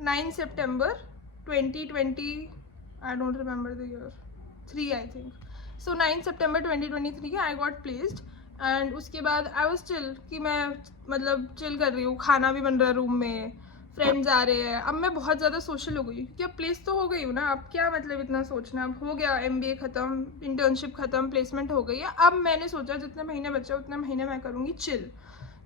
9 September 2020, I don't remember the year, 3 I think. So 9 September 2023 I got placed and उसके बाद I was chill कि मैं मतलब chill कर रही हूँ, खाना भी बन रहा है रूम में, फ्रेंड्स आ रहे हैं. अब मैं बहुत ज़्यादा सोशल हो गई क्योंकि अब प्लेस तो हो गई हूँ ना, अब क्या मतलब इतना सोचना, अब हो गया MBA ख़त्म, इंटर्नशिप ख़त्म, प्लेसमेंट हो गई है. अब मैंने सोचा जितने महीने बचे उतने महीने मैं करूँगी चिल.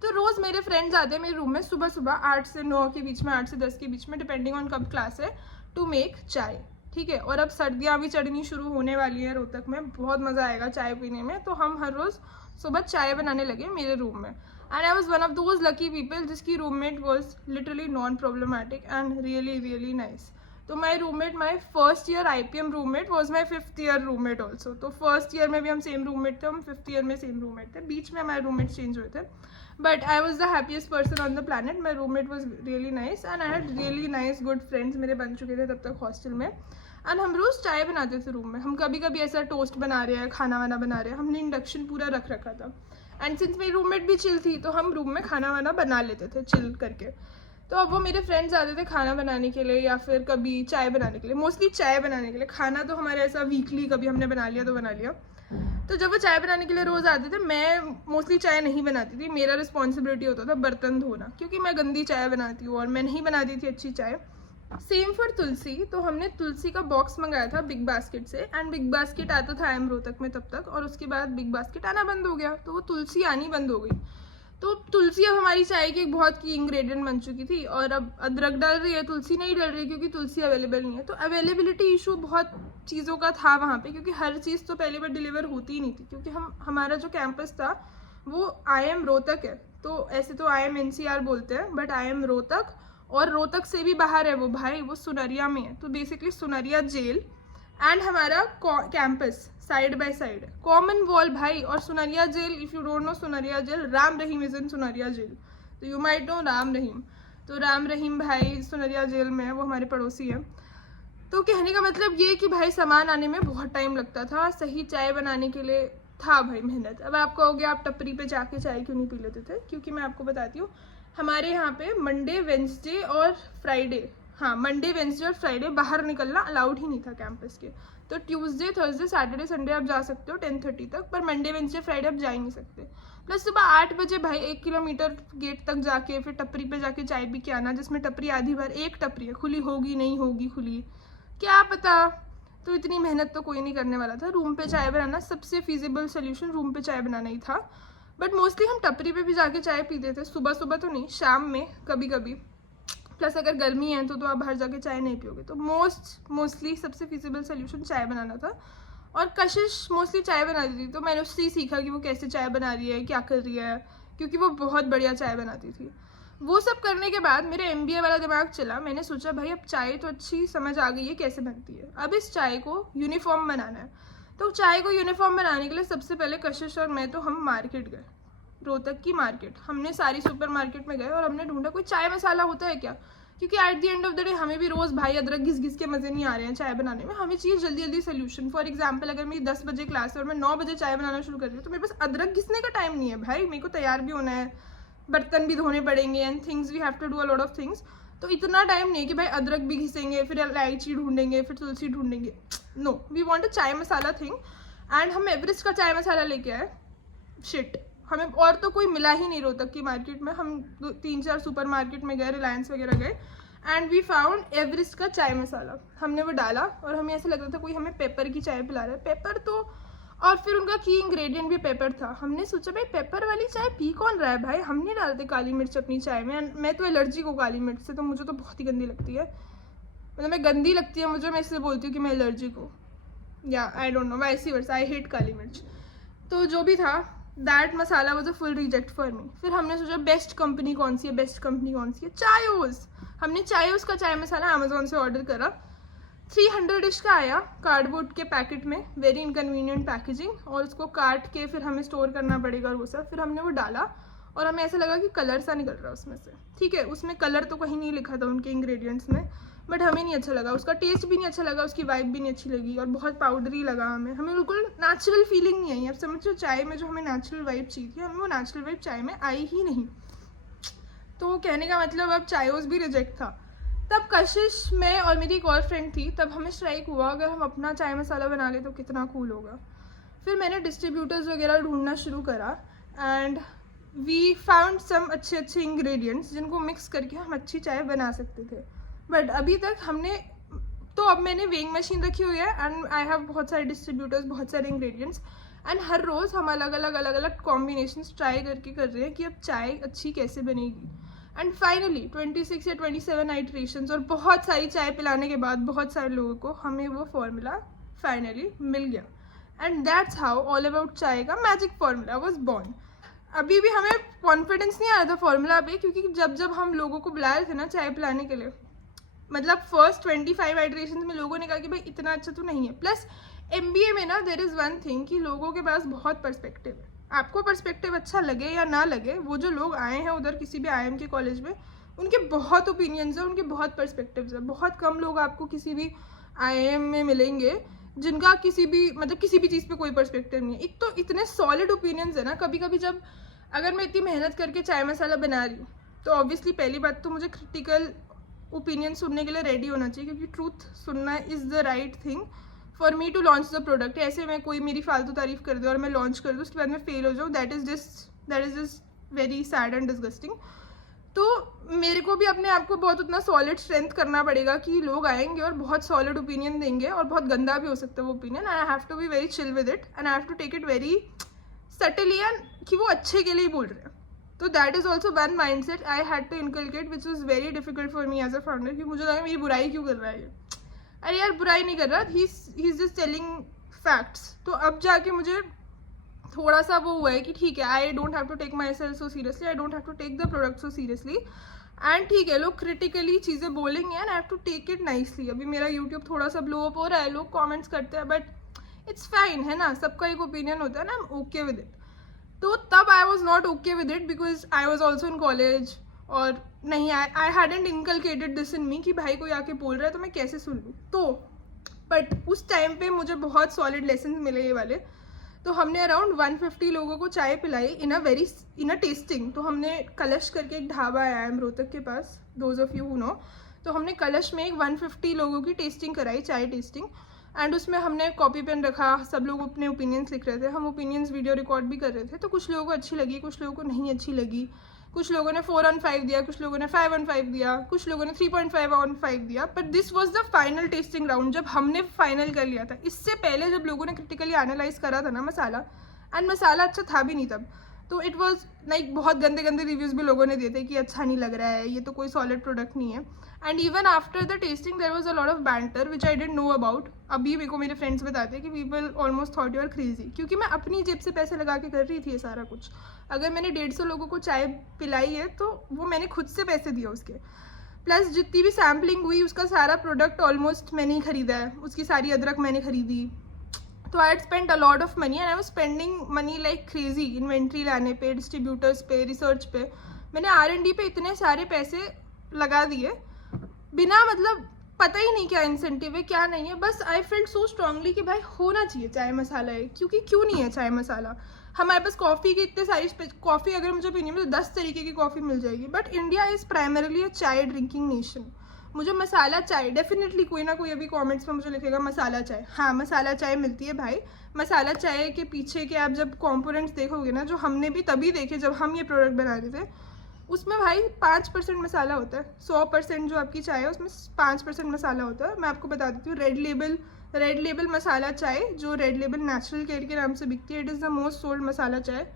तो रोज़ मेरे फ्रेंड्स आते हैं मेरे रूम में सुबह सुबह 8 से 9 के बीच में, 8 से 10 के बीच में, डिपेंडिंग ऑन कब क्लास है, टू मेक चाय. ठीक है. और अब सर्दियाँ भी चढ़नी शुरू होने वाली है रोहतक में, बहुत मज़ा आएगा चाय पीने में. तो हम हर रोज़ सुबह चाय बनाने लगे मेरे रूम में. And I was one of those lucky people जिसकी roommate was literally non problematic and really really nice. तो my roommate, my first year IPM roommate was my 5th year roommate also. तो first year में भी हम same roommate थे, हम 5th year में same roommate थे, बीच में हमारे रूममेट चेंज हुए थे. But I was the happiest person on the planet. My roommate was really nice and I had really nice good friends मेरे बन चुके थे तब तक हॉस्टल में. एंड हम रोज़ चाय बनाते थे रूम में. हम कभी कभी ऐसा टोस्ट बना रहे हैं, खाना वाना बना रहे हैं, हमने इंडक्शन पूरा रख रखा था. एंड सिंस मेरी रूममेट भी चिल थी तो हम रूम में खाना वाना बना लेते थे चिल करके. तो अब वो मेरे फ्रेंड्स आते थे खाना बनाने के लिए या फिर कभी चाय बनाने के लिए, मोस्टली चाय बनाने के लिए. खाना तो हमारे ऐसा वीकली कभी हमने बना लिया तो बना लिया. तो जब वो चाय बनाने के लिए रोज़ आते थे, मैं मोस्टली चाय नहीं बनाती थी. मेरा रिस्पॉन्सिबिलिटी होता था बर्तन धोना, क्योंकि मैं गंदी चाय बनाती हूँ और मैं नहीं बनाती थी अच्छी चाय. सेम फॉर तुलसी. तो हमने तुलसी का बॉक्स मंगाया था बिग बास्केट से, एंड बिग बास्केट आता था IIM रोहतक में तब तक, और उसके बाद बिग बास्केट आना बंद हो गया, तो वो तुलसी आनी बंद हो गई. तो तुलसी अब हमारी चाय की एक बहुत की इंग्रेडिएंट बन चुकी थी, और अब अदरक डल रही है, तुलसी नहीं डल रही क्योंकि तुलसी अवेलेबल नहीं है. तो अवेलेबिलिटी इशू बहुत चीज़ों का था वहाँ पे, क्योंकि हर चीज़ तो पहली बार डिलीवर होती ही नहीं थी, क्योंकि हमारा जो कैंपस था वो IIM रोहतक है. तो ऐसे तो IIM NCR बोलते हैं, बट IIM रोहतक, और रोहतक से भी बाहर है वो भाई, वो सुनरिया में है. तो बेसिकली सुनरिया जेल एंड हमारा campus side by side, common wall भाई. और Sunaria jail, if you don't know Sunaria jail, Ram Rahim is in Sunaria jail. तो you might know Ram Rahim. तो राम रहीम भाई सुनरिया जेल में है, वो हमारे पड़ोसी है. तो कहने का मतलब ये कि भाई सामान आने में बहुत टाइम लगता था. सही चाय बनाने के लिए था भाई मेहनत. अब आप कहोगे आप टपरी पे जाके चाय क्यों नहीं पी लेते थे, क्योंकि मैं आपको बताती हूँ, हमारे यहाँ पे मंडे वेंसडे और फ्राइडे, हाँ मंडे वेंसडे और फ्राइडे बाहर निकलना अलाउड ही नहीं था कैंपस के. तो ट्यूसडे थर्सडे सैटरडे संडे आप जा सकते हो 10:30 तक, पर मंडे वेंसडे फ्राइडे आप जा ही नहीं सकते. प्लस सुबह 8 बजे भाई 1 किलोमीटर गेट तक जाके फिर टपरी पे जाके चाय पी के आना, जिसमें टपरी आधी भर, एक टपरी है, खुली होगी नहीं होगी खुली क्या पता. तो इतनी मेहनत तो कोई नहीं करने वाला था. रूम पे चाय बनाना सबसे फिजिबल सोल्यूशन रूम पे चाय बनाना ही था. बट मोस्टली हम टपरी पे भी जाके चाय पीते थे, सुबह सुबह तो नहीं, शाम में कभी कभी. प्लस अगर गर्मी है तो आप बाहर जाके चाय नहीं पियोगे. तो मोस्टली सबसे फिजिबल सोल्यूशन चाय बनाना था. और कशिश मोस्टली चाय बनाती थी, तो मैंने उससे ही सीखा कि वो कैसे चाय बना रही है, क्या कर रही है, क्योंकि वो बहुत बढ़िया चाय बनाती थी. वो सब करने के बाद मेरे MBA वाला दिमाग चला. मैंने सोचा भाई अब चाय तो अच्छी समझ आ गई है कैसे बनती है, अब इस चाय को यूनिफॉर्म बनाना है. तो चाय को यूनिफॉर्म बनाने के लिए सबसे पहले कशिश और मैं, तो हम मार्केट गए, रोहतक की मार्केट. हमने सारी सुपर मार्केट में गए और हमने ढूंढा कोई चाय मसाला होता है क्या, क्योंकि at the end of the day हमें भी रोज़ भाई अदरक घिस घिस के मज़े नहीं आ रहे हैं चाय बनाने में. हमें चाहिए जल्दी जल्दी सोल्यूशन. फॉर एग्जाम्पल अगर मेरी 10 बजे क्लास है और मैं 9 बजे चाय बनाना शुरू कर रही हूँ, तो मेरे पास अदरक घिसने का टाइम नहीं है भाई. मेरे को तैयार भी होना है, बर्तन भी धोने पड़ेंगे, and things we have to do a lot of things. तो इतना टाइम नहीं है कि भाई अदरक भी घिसेंगे, फिर इलायची ढूंढेंगे, फिर तुलसी ढूंढेंगे. नो, वी वांट अ चाय मसाला थिंग. एंड हम एवरेस्ट का चाय मसाला लेके आए. शिट, हमें और तो कोई मिला ही नहीं रोहतक की मार्केट में. हम 3-4 सुपर मार्केट में गए, रिलायंस वगैरह गए, एंड वी फाउंड एवरेस्ट का चाय मसाला. हमने वो डाला और हमें ऐसा लग रहा था कोई हमें पेपर की चाय पिला रहा है. पेपर तो, और फिर उनका की इंग्रेडिएंट भी पेपर था. हमने सोचा भाई पेपर वाली चाय पी कौन रहा है भाई, हम नहीं डालते काली मिर्च अपनी चाय में. मैं तो एलर्जिक हूँ काली मिर्च से, तो मुझे तो बहुत ही गंदी लगती है. मतलब मैं गंदी लगती है मुझे, मैं इसलिए बोलती हूँ कि मैं एलर्जिक हूँ, या I don't know, vice versa, I hate kali mirch. तो जो भी था, that masala was a full reject for me. फिर हमने सोचा बेस्ट कंपनी कौन सी है, बेस्ट कंपनी कौन सी है, चायोज़. हमने चायोज़ का चाय मसाला अमेजोन से ऑर्डर करा. 300 का आया कार्डबोर्ड के पैकेट में, वेरी इनकन्वीनियंट पैकेजिंग, और उसको काट के फिर हमें स्टोर करना पड़ेगा और वो सब. फिर हमने वो डाला और हमें ऐसा लगा कि कलर सा निकल रहा है उसमें से. ठीक है, उसमें कलर तो कहीं नहीं लिखा था उनके इंग्रेडिएंट्स में, बट हमें नहीं अच्छा लगा, उसका टेस्ट भी नहीं अच्छा लगा, उसकी वाइब भी नहीं अच्छी लगी, और बहुत पाउडरी लगा हमें बिल्कुल नेचुरल फीलिंग नहीं आई. अब समझो चाय में जो हमें नेचुरल वाइब चाहिए थी, हमें वो नेचुरल वाइब चाय में आई ही नहीं. तो कहने का मतलब अब चायोज़ भी रिजेक्ट था. तब कशिश, मैं और मेरी एक और फ्रेंड थी, तब हमें स्ट्राइक हुआ अगर हम अपना चाय मसाला बना ले तो कितना कूल होगा। फिर मैंने डिस्ट्रीब्यूटर्स वगैरह ढूंढना शुरू करा एंड वी फाउंड सम अच्छे अच्छे इंग्रेडिएंट्स जिनको मिक्स करके हम अच्छी चाय बना सकते थे। बट अभी तक हमने तो अब मैंने वेइंग मशीन रखी हुई है एंड आई हैव बहुत सारे डिस्ट्रीब्यूटर्स, बहुत सारे इंग्रेडिएंट्स एंड हर रोज़ हम अलग अलग कॉम्बिनेशंस ट्राई करके कर रहे हैं कि अब चाय अच्छी कैसे बनेगी। एंड फाइनली 26 या 27 आइट्रेशंस और बहुत सारी चाय पिलाने के बाद बहुत सारे लोगों को हमें वो फॉर्मूला फाइनली मिल गया and that's how all about चाय का मैजिक फार्मूला वाज बॉर्न। अभी भी हमें कॉन्फिडेंस नहीं आया था फार्मूला पे, क्योंकि जब हम लोगों को बुला रहे थे ना चाय पिलाने के लिए, मतलब फर्स्ट 25 आइट्रेशंस में लोगों ने कहा कि भाई इतना अच्छा तो नहीं है। प्लस MBA में ना देयर इज़ वन थिंग कि लोगों के पास बहुत पर्सपेक्टिव है। आपको पर्सपेक्टिव अच्छा लगे या ना लगे, वो जो लोग आए हैं उधर किसी भी IIM के कॉलेज में, उनके बहुत ओपिनियंस हैं, उनके बहुत पर्सपेक्टिव्स हैं। बहुत कम लोग आपको किसी भी IIM में मिलेंगे जिनका किसी भी चीज़ पे कोई पर्सपेक्टिव नहीं है। एक तो इतने सॉलिड ओपिनियंस है ना, कभी कभी जब अगर मैं इतनी मेहनत करके चाय मसाला बना रही हूँ तो ऑब्वियसली पहली बात तो मुझे क्रिटिकल ओपिनियन सुनने के लिए रेडी होना चाहिए, क्योंकि ट्रूथ सुनना is the right thing for me to launch the product. ऐसे मैं कोई मेरी फालतू तारीफ कर दे और मैं लॉन्च कर दूँ, उसके बाद मैं फेल हो जाऊँ, that is just very sad and disgusting. तो मेरे को भी अपने आप को बहुत उतना सॉलिड स्ट्रेंथ करना पड़ेगा कि लोग आएंगे और बहुत सॉलिड ओपिनियन देंगे और बहुत गंदा भी हो सकता है वो opinion. I have to be very chill with it and I have to take it very subtly and कि वो अच्छे के लिए बोल रहे हैं। तो that is also one mindset I had to inculcate which is very difficult for me as a founder, क्योंकि मुझे लगा मेरी बुराई क्यों कर रहा है ये। अरे यार बुराई नहीं कर रहा, he is just telling facts. तो अब जाके मुझे थोड़ा सा वो हुआ है कि ठीक है, I don't have to take myself so seriously, I don't have to take the product so seriously and ठीक है लोग क्रिटिकली चीज़ें बोलेंगे and I have to take it nicely. अभी मेरा यूट्यूब थोड़ा सा ब्लो अप हो रहा है, लोग कॉमेंट्स करते हैं, बट इट्स फाइन है ना, सबका एक ओपिनियन होता है ना, I am okay with it. तो तब I was not okay with it because I was also in college और नहीं I hadn't inculcated this in me कि भाई कोई आके बोल रहा है तो मैं कैसे सुन लूँ। तो बट उस टाइम पे मुझे बहुत सॉलिड लेसन मिले ये वाले। तो हमने अराउंड 150 लोगों को चाय पिलाई इन अ टेस्टिंग। तो हमने कलश करके एक ढाबा है IIM रोहतक के पास, those of you who know, तो हमने कलश में एक 150 लोगों की टेस्टिंग कराई, चाय टेस्टिंग, एंड उसमें हमने कॉपी पेन रखा, सब लोग अपने ओपिनियंस लिख रहे थे, हम ओपिनियंस वीडियो रिकॉर्ड भी कर रहे थे। तो कुछ लोगों को अच्छी लगी, कुछ लोगों को नहीं अच्छी लगी, कुछ लोगों ने 4 on 5 दिया, कुछ लोगों ने 5 on 5 दिया, कुछ लोगों ने 3.5 on 5 दिया। But this was the final testing round जब हमने फाइनल कर लिया था। इससे पहले जब लोगों ने क्रिटिकली एनालाइज करा था ना मसाला, एंड मसाला अच्छा था भी नहीं तब, तो इट वॉज लाइक बहुत गंदे गंदे रिव्यूज़ भी लोगों ने दिए थे कि अच्छा नहीं लग रहा है, ये तो कोई सॉलिड प्रोडक्ट नहीं है। And even after the testing there was a lot of banter which I didn't know about. अभी मेरे को मेरे फ्रेंड्स बताते हैं कि people almost thought you are crazy, क्योंकि मैं अपनी जेब से पैसे लगा के कर रही थी ये सारा कुछ। अगर मैंने 150 लोगों को चाय पिलाई है तो वो मैंने खुद से पैसे दिए उसके, प्लस जितनी भी सैम्पलिंग हुई उसका सारा प्रोडक्ट ऑलमोस्ट मैंने ही खरीदा है, उसकी सारी अदरक मैंने खरीदी। तो I had spent a lot of money and I was spending money like crazy, inventory लाने पे, डिस्ट्रीब्यूटर्स पे, रिसर्च पे। मैंने R&D पे इतने सारे पैसे लगा दिए बिना मतलब पता ही नहीं क्या इंसेंटिव है क्या नहीं है। बस आई फेल्ट सो स्ट्रांगली कि भाई होना चाहिए चाय मसाला है, क्योंकि क्यों नहीं है चाय मसाला। हमारे पास कॉफ़ी की इतने सारी कॉफ़ी अगर मुझे पीनी है तो 10 तरीके की कॉफ़ी मिल जाएगी, बट इंडिया इज़ प्राइमरली अ चाय ड्रिंकिंग नेशन। मुझे मसाला चाय डेफिनेटली कोई ना कोई अभी कमेंट्स में मुझे लिखेगा मसाला चाय, हाँ मसाला चाय मिलती है भाई। मसाला चाय के पीछे के आप जब कॉम्पोनेंट्स देखोगे ना, जो हमने भी तभी देखे जब हम ये प्रोडक्ट बना रहे थे, उसमें भाई 5% मसाला होता है। 100% जो आपकी चाय है उसमें 5% मसाला होता है। मैं आपको बता देती हूँ, रेड लेबल मसाला चाय जो रेड लेबल नेचुरल केयर के नाम से बिकती है, it is the most sold masala chai.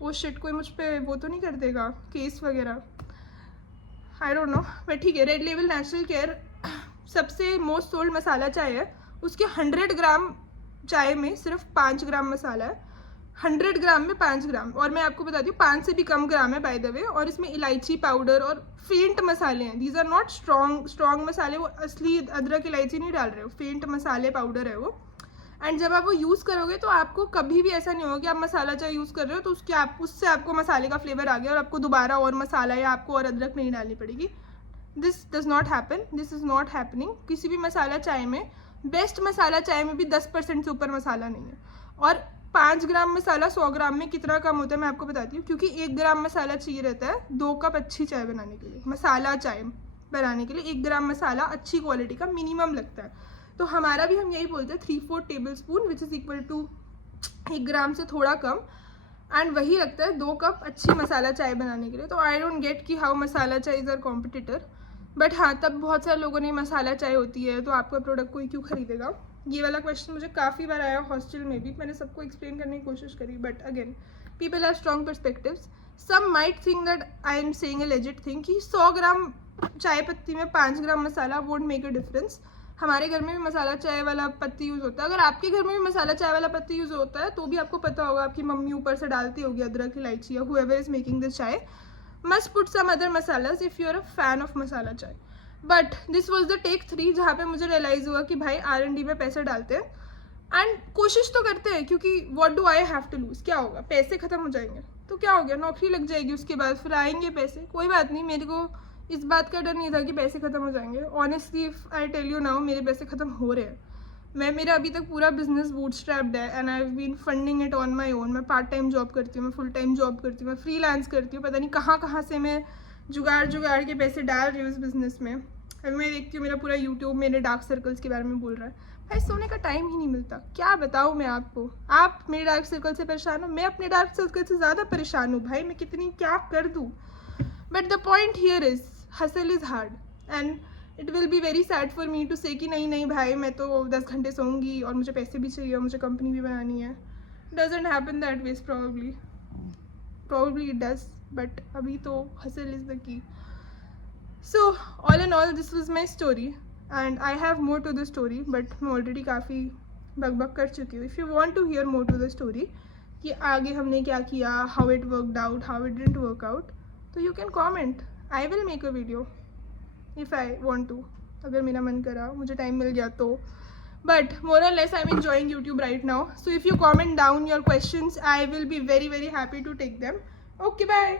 वो शिट कोई मुझ पर वो तो नहीं कर देगा केस वगैरह, आई डोंट नो, बट ठीक है। रेड लेबल नेचुरल केयर सबसे मोस्ट सोल्ड मसाला चाय है। उसके 100 ग्राम चाय में सिर्फ 5 ग्राम मसाला है, 100 ग्राम में 5 ग्राम। और मैं आपको बताती हूँ 5 से भी कम ग्राम है बाय द वे। और इसमें इलायची पाउडर और फेंट मसाले हैं, दीज आर नॉट स्ट्रॉन्ग मसाले, वो असली अदरक इलायची नहीं डाल रहे हो, फेंट मसाले पाउडर है वो। एंड जब आप वो यूज़ करोगे तो आपको कभी भी ऐसा नहीं होगा कि आप मसाला चाय यूज़ कर रहे हो तो उससे आपको मसाले का फ्लेवर आ गया और आपको दोबारा और मसाला या आपको और अदरक नहीं डालनी पड़ेगी। This does not happen, this is not happening. किसी भी मसाला चाय में, बेस्ट मसाला चाय में भी 10% से ऊपर मसाला नहीं है। और 5 ग्राम मसाला 100 ग्राम में कितना कम होता है मैं आपको बताती हूँ, क्योंकि 1 ग्राम मसाला चाहिए रहता है 2 कप अच्छी चाय बनाने के लिए। मसाला चाय बनाने के लिए 1 ग्राम मसाला अच्छी क्वालिटी का मिनिमम लगता है। तो हमारा भी हम यही बोलते हैं 3/4 tablespoon which is equal to 1 gram से थोड़ा कम, एंड वही लगता है 2 कप अच्छी मसाला चाय बनाने के लिए। तो आई डोंट गेट कि हाउ मसाला चाय इज़ आर कॉम्पिटिटर, बट हाँ तब बहुत सारे लोगों ने मसाला चाय होती है तो आपका प्रोडक्ट कोई क्यों खरीदेगा, ये वाला क्वेश्चन मुझे काफ़ी बार आया हॉस्टल में भी। मैंने सबको एक्सप्लेन करने की कोशिश करी, but again people have strong perspectives. Some might think that I am saying a legit thing कि 100 ग्राम चाय पत्ती में 5 ग्राम मसाला वोंट मेक अ डिफरेंस। हमारे घर में भी मसाला चाय वाला पत्ती यूज़ होता है। अगर आपके घर में भी मसाला चाय वाला पत्ती यूज़ होता है तो भी आपको पता होगा, आपकी मम्मी ऊपर से डालती होगी अदरक, इलायची, या whoever is making this चाय must put some other masalas if you are a fan of masala chai. But this was the take 3 जहाँ पे मुझे रियलाइज़ हुआ कि भाई R&D में पैसे डालते हैं एंड कोशिश तो करते हैं, क्योंकि what do I have to lose, क्या होगा, पैसे ख़त्म हो जाएंगे तो क्या हो गया, नौकरी लग जाएगी, उसके बाद फिर आएंगे पैसे, कोई बात नहीं। मेरे को इस बात का डर नहीं था कि पैसे ख़त्म हो जाएंगे। Honestly if I tell you now, मेरे पैसे ख़त्म हो रहे हैं। मेरा अभी तक पूरा बिजनेस बूटस्ट्रैप्ड है and I have been funding it on my own. मैं पार्ट टाइम जॉब करती हूँ, मैं फुल टाइम जॉब करती हूँ, मैं फ्रीलांस करती हूँ, पता नहीं कहाँ से मैं जुगाड़ के पैसे डाल रही हूँ इस बिज़नेस में। अभी मैं देखती हूँ मेरा पूरा यूट्यूब मेरे डार्क सर्कल्स के बारे में बोल रहा है। भाई सोने का टाइम ही नहीं मिलता, क्या बताऊँ मैं आपको। आप मेरे डार्क सर्कल से परेशान हो, मैं अपने डार्क सर्कल से ज़्यादा परेशान हूँ भाई, मैं कितनी क्या कर दूँ। But the point here is hustle is hard and it will be very sad for me to say कि नहीं भाई मैं तो 10 घंटे सोऊंगी और मुझे पैसे भी चाहिए और मुझे कंपनी भी बनानी है। Doesn't happen that ways, probably it does, but अभी तो hustle is the key. So all in all this was my story and I have more to the story, but मैं already काफ़ी बक कर चुकी हूँ। If you want to hear more to the story कि आगे हमने क्या किया, how it worked out, how it didn't work out, तो you can comment. I will make a video if I want to, अगर मेरा मन करा, मुझे टाइम मिल गया तो। But more or less I'm enjoying YouTube right now. So if you comment down your questions, I will be very happy to take them. Okay, bye.